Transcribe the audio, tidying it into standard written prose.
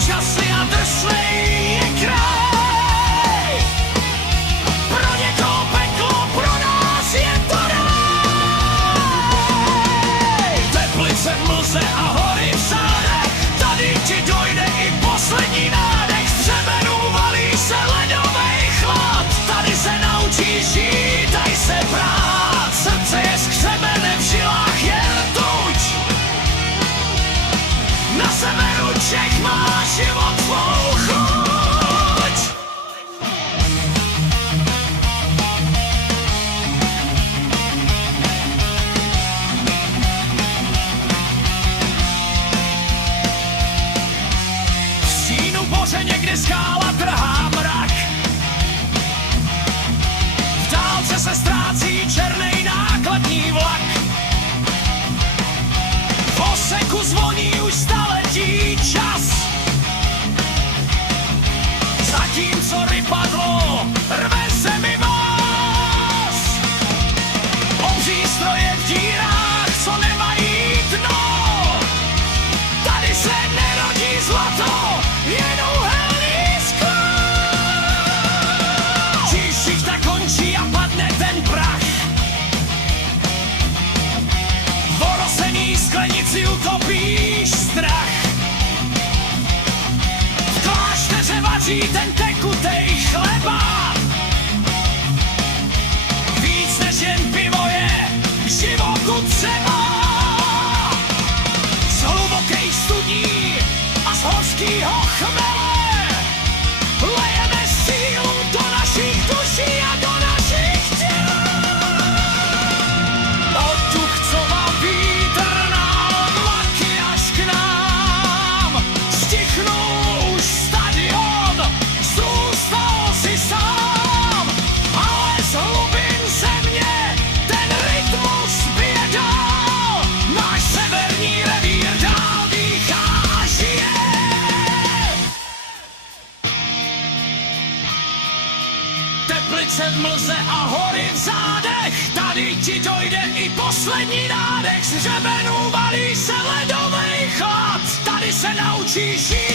úžasný a drsný je kraj. Pro někoho peklo, pro nás je to ráj. Teplice v mlze a hory v zádech, tady ti dojde i poslední nádech. Z řemenů valí se ledovej chlad, tady se naučíš žít, daj se brát. Srdce je skřemené v žilách, jen tuď. Na severu Čech má život svou chuť. V stínu boře někdy skála trhá mrak, v dálce se ztrácí černej nákladní vlak. V oseku zvoní už staletí čas, zatímco rypadlo rve zemi vás. Obří stroje v dírách, co nemají dno, tady se nerodí zlato, jen uhelný sklo. Číž šichta končí a padne ten prach, v orosený sklenici utopíš strach. V klášteře vaří ten tekutej chleba, víc než jen pivo je životu třeba. Z hlubokej studní a z hořkýho chmele lejeme sílu do našich duší a do našich těl. Odtuch, co má vítr nám vlaky až k nám, stichnul už stadion, zůstal si sám, ale z hlubin země ten rytmus bije dál. Náš severní revír dál dýchá a žije. Teplice v mlze a hory v zádech, tady ti dojde i poslední nádech. Z řemenů valí se ledovej chlad, tady se naučíš žít.